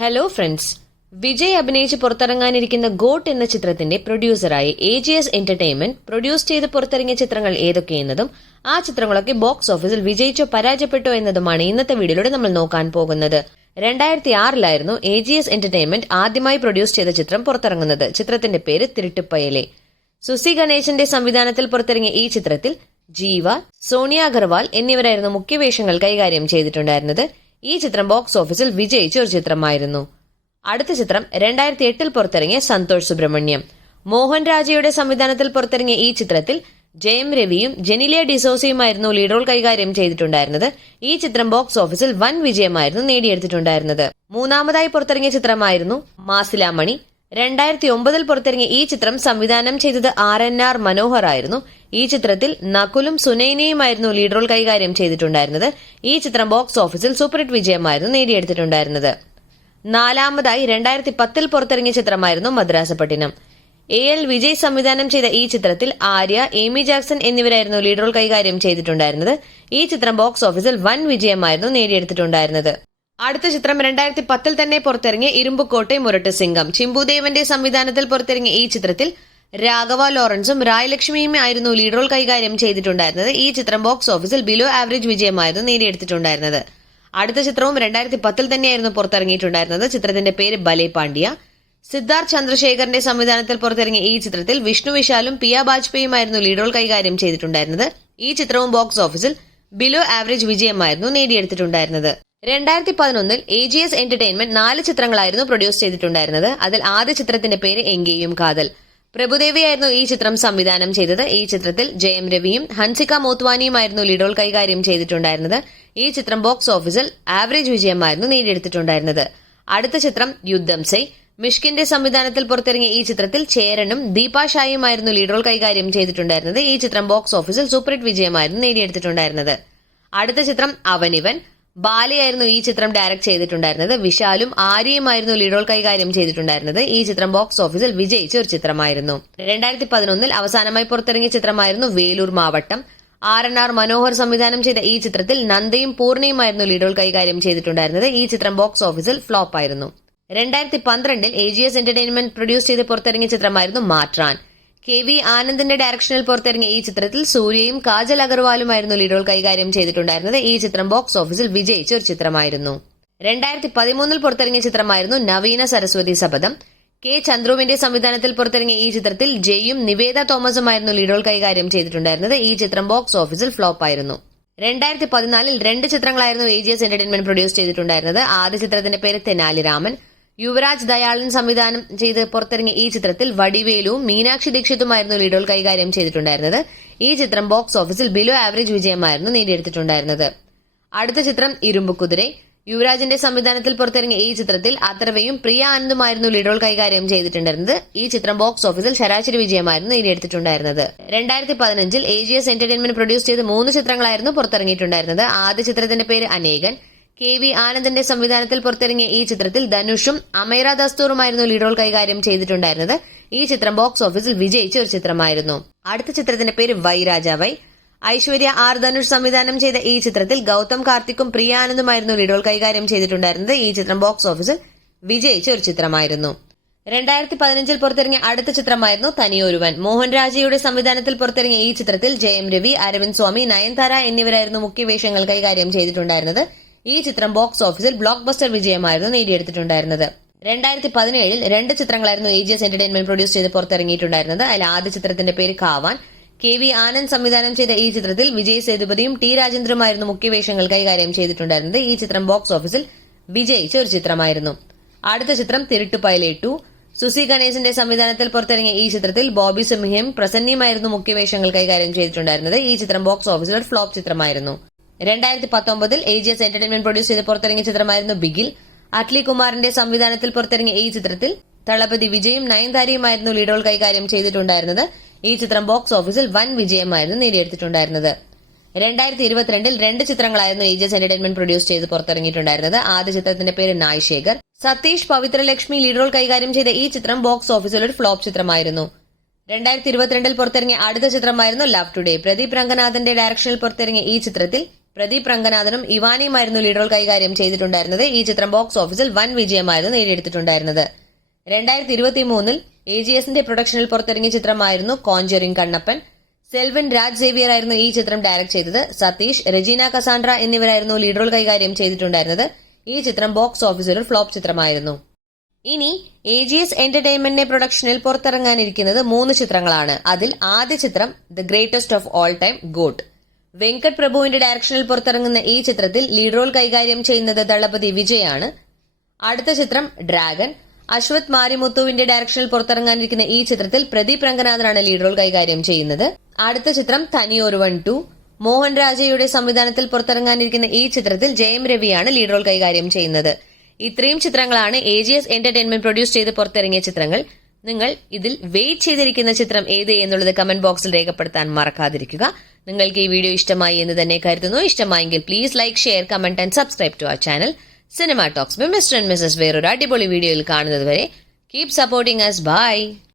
Hello friends, Vijay അഭിനയിച്ച് പുറത്തിറങ്ങാനിരിക്കുന്ന got എന്ന ചിത്രത്തിന്റെ പ്രൊഡ്യൂസറായി AGS എന്റർടൈൻമെന്റ് പ്രൊഡ്യൂസ് ചെയ്ത് പുറത്തിറങ്ങിയ ചിത്രങ്ങൾ ഏതൊക്കെയെന്നതും ആ ചിത്രങ്ങളൊക്കെ ബോക്സ് ഓഫീസിൽ വിജയിച്ചോ പരാജയപ്പെട്ടോ എന്നതുമാണ് ഇന്നത്തെ വീഡിയോയിലൂടെ നമ്മൾ നോക്കാൻ പോകുന്നത്. 2006 AGS എന്റർടൈൻമെന്റ് ആദ്യമായി പ്രൊഡ്യൂസ് ചെയ്ത ചിത്രം പുറത്തിറങ്ങുന്നത്. ചിത്രത്തിന്റെ പേര് തിരുട്ടുപ്പയലെ. സുസി ഗണേശന്റെ സംവിധാനത്തിൽ പുറത്തിറങ്ങിയ ഈ ചിത്രത്തിൽ ജീവ, സോണിയ അഗർവാൾ എന്നിവരായിരുന്നു മുഖ്യവേഷങ്ങൾ കൈകാര്യം ചെയ്തിട്ടുണ്ടായിരുന്നത്. ഈ ചിത്രം ബോക്സ് ഓഫീസിൽ വിജയിച്ച ഒരു ചിത്രമായിരുന്നു. അടുത്ത ചിത്രം 2008 പുറത്തിറങ്ങിയ സന്തോഷ് സുബ്രഹ്മണ്യം. മോഹൻ രാജയുടെ സംവിധാനത്തിൽ പുറത്തിറങ്ങിയ ഈ ചിത്രത്തിൽ ജയം രവിയും ജെനിലിയ ഡിസോസയുമായിരുന്നു ലീഡ് റോൾ കൈകാര്യം ചെയ്തിട്ടുണ്ടായിരുന്നത്. ഈ ചിത്രം ബോക്സ് ഓഫീസിൽ വൻ വിജയമായിരുന്നു നേടിയെടുത്തിട്ടുണ്ടായിരുന്നത്. മൂന്നാമതായി പുറത്തിറങ്ങിയ ചിത്രമായിരുന്നു മാസിലാമണി. 2009 പുറത്തിറങ്ങിയ ഈ ചിത്രം സംവിധാനം ചെയ്തത് RNR മനോഹർ ആയിരുന്നു. ഈ ചിത്രത്തിൽ നകുലും സുനൈനയുമായിരുന്നു ലീഡ് റോൾ കൈകാര്യം ചെയ്തിട്ടുണ്ടായിരുന്നത്. ഈ ചിത്രം ബോക്സ് ഓഫീസിൽ സൂപ്പർ ഹിറ്റ് വിജയമായിരുന്നു നേടിയെടുത്തിട്ടുണ്ടായിരുന്നത്. നാലാമതായി 2010 പുറത്തിറങ്ങിയ ചിത്രമായിരുന്നു മദ്രാസപട്ടിനം. AL വിജയ് സംവിധാനം ചെയ്ത ഈ ചിത്രത്തിൽ ആര്യ, എമി ജാക്സൺ എന്നിവരായിരുന്നു ലീഡ് റോൾ കൈകാര്യം ചെയ്തിട്ടുണ്ടായിരുന്നത്. ഈ ചിത്രം ബോക്സ് ഓഫീസിൽ വൻ വിജയമായിരുന്നു നേടിയെടുത്തിട്ടുണ്ടായിരുന്നത്. അടുത്ത ചിത്രം 2010 തന്നെ പുറത്തിറങ്ങിയ ഇരുമ്പുകോട്ടെ മുരട്ട് സിംഗം. ചിമ്പുദേവന്റെ സംവിധാനത്തിൽ പുറത്തിറങ്ങിയ ഈ ചിത്രത്തിൽ രാഘവ ലോറൻസും റായലക്ഷ്മിയും ആയിരുന്നു ലീഡ് റോൾ കൈകാര്യം ചെയ്തിട്ടുണ്ടായിരുന്നത്. ഈ ചിത്രം ബോക്സ് ഓഫീസിൽ ബിലോ ആവറേജ് വിജയമായിരുന്നു നേടിയെടുത്തിട്ടുണ്ടായിരുന്നത്. അടുത്ത ചിത്രവും 2010 തന്നെയായിരുന്നു പുറത്തിറങ്ങിയിട്ടുണ്ടായിരുന്നത്. ചിത്രത്തിന്റെ പേര് ബലെ പാണ്ഡ്യ. സിദ്ധാർത്ഥ് ചന്ദ്രശേഖറിന്റെ സംവിധാനത്തിൽ പുറത്തിറങ്ങിയ ഈ ചിത്രത്തിൽ വിഷ്ണു വിശാലും പിയ ബാജ്പേയിയുമായിരുന്നു ലീഡ് റോൾ കൈകാര്യം ചെയ്തിട്ടുണ്ടായിരുന്നത്. ഈ ചിത്രവും ബോക്സ് ഓഫീസിൽ ബിലോ ആവറേജ് വിജയമായിരുന്നു നേടിയെടുത്തിട്ടുണ്ടായിരുന്നത്. 2011 AGS എന്റർടൈൻമെന്റ് 4 ചിത്രങ്ങളായിരുന്നു പ്രൊഡ്യൂസ് ചെയ്തിട്ടുണ്ടായിരുന്നത്. അതിൽ ആദ്യ ചിത്രത്തിന്റെ പേര് എങ്കേയും കാതൽ. പ്രഭുദേവയായിരുന്നു ഈ ചിത്രം സംവിധാനം ചെയ്തത്. ഈ ചിത്രത്തിൽ ജയം രവിയും ഹൻസിക മോത്വാനിയുമായിരുന്നു ലീഡ് റോൾ കൈകാര്യം ചെയ്തിട്ടുണ്ടായിരുന്നത്. ഈ ചിത്രം ബോക്സ് ഓഫീസിൽ ആവറേജ് വിജയമായിരുന്നു നേടിയെടുത്തിട്ടുണ്ടായിരുന്നത്. അടുത്ത ചിത്രം യുദ്ധം സേ. മിഷ്കിന്റെ സംവിധാനത്തിൽ പുറത്തിറങ്ങിയ ഈ ചിത്രത്തിൽ ചേരനും ദീപാ ഷായുമായിരുന്നു ലീഡ് റോൾ കൈകാര്യം ചെയ്തിട്ടുണ്ടായിരുന്നത്. ഈ ചിത്രം ബോക്സ് ഓഫീസിൽ സൂപ്പർ ഹിറ്റ് വിജയമായിരുന്നു നേടിയെടുത്തിട്ടുണ്ടായിരുന്നത്. അടുത്ത ചിത്രം അവനിവൻ. ബാലയായിരുന്നു ഈ ചിത്രം ഡയറക്ട് ചെയ്തിട്ടുണ്ടായിരുന്നത്. വിശാലും ആര്യയുമായിരുന്നു ലീഡ് റോൾ കൈകാര്യം ചെയ്തിട്ടുണ്ടായിരുന്നത്. ഈ ചിത്രം ബോക്സ് ഓഫീസിൽ വിജയിച്ച ഒരു ചിത്രമായിരുന്നു. 2011 അവസാനമായി പുറത്തിറങ്ങിയ ചിത്രമായിരുന്നു വേലൂർ മാവട്ടം. RNR മനോഹർ സംവിധാനം ചെയ്ത ഈ ചിത്രത്തിൽ നന്ദയും പൂർണ്ണയുമായിരുന്നു ലീഡ് റോൾ കൈകാര്യം ചെയ്തിട്ടുണ്ടായിരുന്നത്. ഈ ചിത്രം ബോക്സ് ഓഫീസിൽ ഫ്ലോപ്പ് ആയിരുന്നു. 2012 AGS എന്റർടൈൻമെന്റ് പ്രൊഡ്യൂസ് ചെയ്ത് പുറത്തിറങ്ങിയ ചിത്രമായിരുന്നു മാട്രാൻ. KV ആനന്ദിന്റെ ഡയറക്ഷനിൽ പുറത്തിറങ്ങിയ ഈ ചിത്രത്തിൽ സൂര്യയും കാജൽ അഗർവാളുമായിരുന്നു ലീഡ് റോൾ കൈകാര്യം ചെയ്തിട്ടുണ്ടായിരുന്നത്. ഈ ചിത്രം ബോക്സ് ഓഫീസിൽ വിജയിച്ച ഒരു ചിത്രമായിരുന്നു. 2013 പുറത്തിറങ്ങിയ ചിത്രമായിരുന്നു നവീന സരസ്വതി ശപഥം. K ചന്ദ്രുവിന്റെ സംവിധാനത്തിൽ പുറത്തിറങ്ങിയ ഈ ചിത്രത്തിൽ ജയും നിവേദ തോമസുമായിരുന്നു ലീഡ് റോൾ കൈകാര്യം ചെയ്തിട്ടുണ്ടായിരുന്നത്. ഈ ചിത്രം ബോക്സ് ഓഫീസിൽ ഫ്ലോപ്പ് ആയിരുന്നു. 2014 2 ചിത്രങ്ങളായിരുന്നു AGS എന്റർടൈൻമെന്റ് പ്രൊഡ്യൂസ് ചെയ്തിട്ടുണ്ടായിരുന്നത്. ആദ്യ ചിത്രത്തിന്റെ പേര് തെനാലി രാമൻ. യുവരാജ് ദയാളൻ സംവിധാനം ചെയ്ത് പുറത്തിറങ്ങിയ ഈ ചിത്രത്തിൽ വടിവേലുവും മീനാക്ഷി ദീക്ഷിതുമായിരുന്നു ലീഡ് റോൾ കൈകാര്യം ചെയ്തിട്ടുണ്ടായിരുന്നത്. ഈ ചിത്രം ബോക്സ് ഓഫീസിൽ ബിലോ ആവറേജ് വിജയമായിരുന്നു നേടിയെടുത്തിട്ടുണ്ടായിരുന്നത്. അടുത്ത ചിത്രം ഇരുമ്പുകുതിര. യുവരാജിന്റെ സംവിധാനത്തിൽ പുറത്തിറങ്ങിയ ഈ ചിത്രത്തിൽ അത്രവയും പ്രിയ ആനന്ദുമായിരുന്നു ലീഡ് റോൾ കൈകാര്യം ചെയ്തിട്ടുണ്ടായിരുന്നത്. ഈ ചിത്രം ബോക്സ് ഓഫീസിൽ ശരാശരി വിജയമായിരുന്നു നേടിയെടുത്തിട്ടുണ്ടായിരുന്നത്. 2015 AGS എന്റർടൈൻമെന്റ് പ്രൊഡ്യൂസ് ചെയ്ത് 3 ചിത്രങ്ങളായിരുന്നു പുറത്തിറങ്ങിയിട്ടുണ്ടായിരുന്നത്. ആദ്യ ചിത്രത്തിന്റെ പേര് അനേകൻ. KV ആനന്ദിന്റെ സംവിധാനത്തിൽ പുറത്തിറങ്ങിയ ഈ ചിത്രത്തിൽ ധനുഷും അമൈറ ദസ്തൂറുമായിരുന്നു ലീഡ് റോൾ കൈകാര്യം ചെയ്തിട്ടുണ്ടായിരുന്നത്. ഈ ചിത്രം ബോക്സ് ഓഫീസിൽ വിജയിച്ച ഒരു ചിത്രമായിരുന്നു. അടുത്ത ചിത്രത്തിന്റെ പേര് വൈ രാജാവൈ. ഐശ്വര്യ R ധനുഷ് സംവിധാനം ചെയ്ത ഈ ചിത്രത്തിൽ ഗൗതം കാർത്തിക്കും പ്രിയ ആനന്ദുമായിരുന്നു ലീഡ് റോൾ കൈകാര്യം ചെയ്തിട്ടുണ്ടായിരുന്നത്. ഈ ചിത്രം ബോക്സ് ഓഫീസിൽ വിജയിച്ച ഒരു ചിത്രമായിരുന്നു. 2015 പുറത്തിറങ്ങിയ അടുത്ത ചിത്രമായിരുന്നു തനിയൊരുവൻ. മോഹൻ രാജയുടെ സംവിധാനത്തിൽ പുറത്തിറങ്ങിയ ഈ ചിത്രത്തിൽ ജയം രവി, അരവിന്ദ് സ്വാമി, നയൻതാര എന്നിവരായിരുന്നു മുഖ്യവേഷങ്ങൾ കൈകാര്യം ചെയ്തിട്ടുണ്ടായിരുന്നത്. ഈ ചിത്രം ബോക്സ് ഓഫീസിൽ ബ്ലോക്ക് ബസ്റ്റർ വിജയമായിരുന്നു നേടിയെടുത്തിട്ടുണ്ടായിരുന്നത്. 2017 2 ചിത്രങ്ങളായിരുന്നു AGS എന്റർടൈൻമെന്റ് പ്രൊഡ്യൂസ് ചെയ്ത് പുറത്തിറങ്ങിയിട്ടുണ്ടായിരുന്നത്. അതിൽ ആദ്യ ചിത്രത്തിന്റെ പേര് കാവാൻ. KV ആനന്ദ് സംവിധാനം ചെയ്ത ഈ ചിത്രത്തിൽ വിജയ് സേതുപതിയും T രാജേന്ദ്രനുമായിരുന്നു മുഖ്യവേഷങ്ങൾ കൈകാര്യം ചെയ്തിട്ടുണ്ടായിരുന്നത്. ഈ ചിത്രം ബോക്സ് ഓഫീസിൽ വിജയിച്ച ഒരു ചിത്രമായിരുന്നു. അടുത്ത ചിത്രം തിരുട്ടുപ്പയലെ 2. സുസി ഗണേശന്റെ സംവിധാനത്തിൽ പുറത്തിറങ്ങിയ ഈ ചിത്രത്തിൽ ബോബി സിംഹയും പ്രസന്നയുമായിരുന്നു മുഖ്യവേഷങ്ങൾ കൈകാര്യം ചെയ്തിട്ടുണ്ടായിരുന്നത്. ഈ ചിത്രം ബോക്സ് ഓഫീസിൽ ഒരു ഫ്ലോപ്പ് ചിത്രമായിരുന്നു. 2019 AGS എന്റർടൈൻമെന്റ് പ്രൊഡ്യൂസ് ചെയ്ത് പുറത്തിറങ്ങിയ ചിത്രമായിരുന്നു ബിഗിൽ. അറ്റ്ലി കുമാറിന്റെ സംവിധാനത്തിൽ പുറത്തിറങ്ങിയ ഈ ചിത്രത്തിൽ തളപതി വിജയും നയൻതാരയുമായിരുന്നു ലീഡ് റോൾ കൈകാര്യം ചെയ്തിട്ടുണ്ടായിരുന്നത്. ഈ ചിത്രം ബോക്സ് ഓഫീസിൽ വൻ വിജയമായിരുന്നു നേടിയെടുത്തിട്ടുണ്ടായിരുന്നത്. 2022 2 ചിത്രങ്ങളായിരുന്നു AGS എന്റർടൈൻമെന്റ് പ്രൊഡ്യൂസ് ചെയ്ത് പുറത്തിറങ്ങിയിട്ടുണ്ടായിരുന്നത്. ആദ്യ ചിത്രത്തിന്റെ പേര് നായ് ശേഖർ. സതീഷ് പവിത്രലക്ഷ്മി ലീഡ് റോൾ കൈകാര്യം ചെയ്ത ഈ ചിത്രം ബോക്സ് ഓഫീസിൽ ഒരു ഫ്ലോപ്പ് ചിത്രമായിരുന്നു. 2022 പുറത്തിറങ്ങിയ അടുത്ത ചിത്രമായിരുന്നു ലവ് ടുഡേ. പ്രദീപ് രംഗനാഥന്റെ ഡയറക്ഷനിൽ പുറത്തിറങ്ങിയ ഈ ചിത്രത്തിൽ പ്രദീപ് രംഗനാഥനും ഇവാനിയുമായിരുന്നു ലീഡ് റോൾ കൈകാര്യം ചെയ്തിട്ടുണ്ടായിരുന്നത്. ഈ ചിത്രം ബോക്സ് ഓഫീസിൽ വൻ വിജയമായിരുന്നു നേടിയെടുത്തിട്ടുണ്ടായിരുന്നത്. 2023 AGSന്റെ പ്രൊഡക്ഷനിൽ പുറത്തിറങ്ങിയ ചിത്രമായിരുന്നു കോഞ്ചറിംഗ് കണ്ണപ്പൻ. സെൽവൻ രാജ് സേവിയർ ആയിരുന്നു ഈ ചിത്രം ഡയറക്ട് ചെയ്തത്. സതീഷ്, റെജീന കസാൻഡ്ര എന്നിവരായിരുന്നു ലീഡ് റോൾ കൈകാര്യം ചെയ്തിട്ടുണ്ടായിരുന്നത്. ഈ ചിത്രം ബോക്സ് ഓഫീസിൽ ഒരു ഫ്ലോപ്പ് ചിത്രമായിരുന്നു. ഇനി AGS എന്റർടൈൻമെന്റിന്റെ പ്രൊഡക്ഷനിൽ പുറത്തിറങ്ങാനിരിക്കുന്നത് 3 ചിത്രങ്ങളാണ്. അതിൽ ആദ്യ ചിത്രം the greatest of all time GOAT. Venkat പ്രഭുവിന്റെ ഡയറക്ഷനിൽ പുറത്തിറങ്ങുന്ന ഈ ചിത്രത്തിൽ ലീഡ് റോൾ കൈകാര്യം ചെയ്യുന്നത് ദളപതി വിജയാണ്. അടുത്ത ചിത്രം ഡ്രാഗൺ. അശ്വത് മാരിമുത്തുവിന്റെ ഡയറക്ഷനിൽ പുറത്തിറങ്ങാനിരിക്കുന്ന ഈ ചിത്രത്തിൽ പ്രദീപ് രംഗനാഥനാണ് ലീഡ് റോൾ കൈകാര്യം ചെയ്യുന്നത്. അടുത്ത ചിത്രം തനിയൊരുവൻ 2. മോഹൻ രാജയുടെ സംവിധാനത്തിൽ പുറത്തിറങ്ങാനിരിക്കുന്ന ഈ ചിത്രത്തിൽ ജയം രവിയാണ് ലീഡ് റോൾ കൈകാര്യം ചെയ്യുന്നത്. ഇത്രയും ചിത്രങ്ങളാണ് AGS എന്റർടൈൻമെന്റ് പ്രൊഡ്യൂസ് ചെയ്ത് പുറത്തിറങ്ങിയ ചിത്രങ്ങൾ. നിങ്ങൾ ഇതിൽ വെയിറ്റ് ചെയ്തിരിക്കുന്ന ചിത്രം ഏത് എന്നുള്ളത് കമന്റ് ബോക്സിൽ രേഖപ്പെടുത്താൻ മറക്കാതിരിക്കുക. നിങ്ങൾക്ക് ഈ വീഡിയോ ഇഷ്ടമായി എന്ന് തന്നെ കരുതുന്നു. ഇഷ്ടമായെങ്കിൽ please like, share, comment and subscribe to our channel cinema talks by mister and missus. വേറൊരു അടിപൊളി വീഡിയോയിൽ കാണുന്നത് വരെ കീപ് സപ്പോർട്ടിംഗ് us. ബൈ.